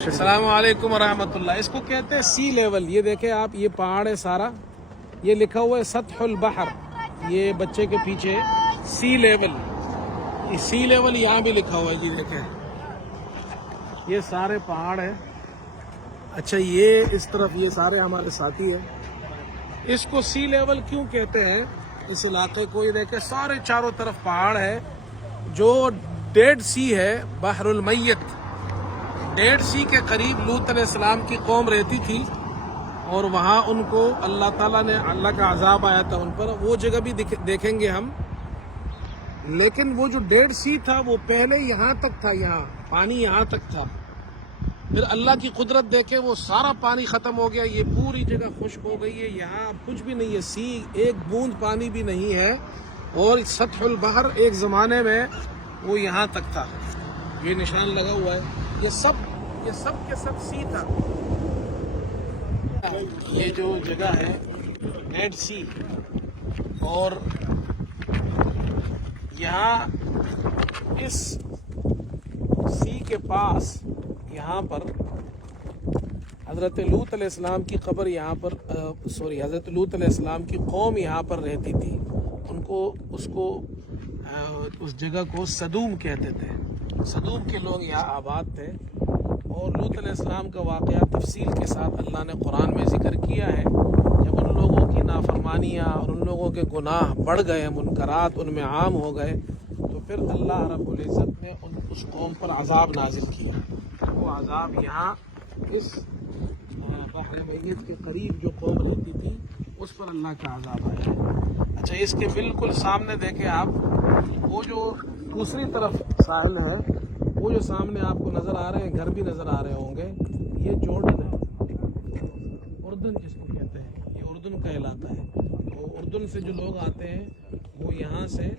अस्सलाम वालेकुम रहमतुल्लाह। इसको कहते हैं सी लेवल। ये देखें आप, ये पहाड़ है सारा, ये लिखा हुआ है सतहुल बहर, ये बच्चे के पीछे सी लेवल। ये सी लेवल यहाँ भी लिखा हुआ है जी, देखें ये सारे पहाड़ है। अच्छा, ये इस तरफ ये सारे हमारे साथी है। इसको सी लेवल क्यों कहते हैं इस इलाके को? ये देखें सारे चारों तरफ पहाड़ है। जो डेड सी है, बहरुल मय्यत, डेड सी के करीब लूत अलैहिस्सलाम की कौम रहती थी और वहाँ उनको अल्लाह ताला ने, अल्लाह का अजाब आया था उन पर। वो जगह भी देखेंगे हम। लेकिन वो जो डेड सी था वो पहले यहाँ तक था, यहाँ पानी यहाँ तक था। फिर अल्लाह की कुदरत देखे, वो सारा पानी ख़त्म हो गया, ये पूरी जगह खुश्क हो गई है। यहाँ अब कुछ भी नहीं है, सी एक बूंद पानी भी नहीं है। और सतहुल बहर एक ज़माने में वो यहाँ तक था। ये निशान लगा हुआ है, ये सब के सब सी था। ये जो जगह है डेड सी, और यहाँ इस सी के पास यहाँ पर हज़रत लूत अलैहिस्सलाम की कब्र, यहाँ पर हज़रत लूत अलैहिस्सलाम की कौम यहाँ पर रहती थी। उनको उस जगह को सदूम कहते थे। सदूम के लोग यहाँ आबाद थे। और लूत अलैहिस्सलाम का वाक़या तफसील के साथ अल्लाह ने कुरान में ज़िक्र किया है। जब उन लोगों की नाफरमानियाँ और उन लोगों के गुनाह बढ़ गए, मुनकरात उनमें आम हो गए, तो फिर अल्लाह रब्बुल इज़्ज़त ने उस कौम पर अज़ाब नाजिल किया। वो अज़ाब यहाँ इस बहर मय्यत के करीब जो कौम रहती थी उस पर अल्लाह का अज़ाब आया है। अच्छा, इसके बिल्कुल सामने देखें आप, वो जो दूसरी तरफ साहिल है, वो जो सामने आपको नज़र आ रहे हैं, घर भी नज़र आ रहे होंगे, ये जॉर्डन है, उर्दन जिसको कहते हैं। ये उर्दन का इलाका है। तो उर्दन से जो लोग आते हैं वो यहाँ से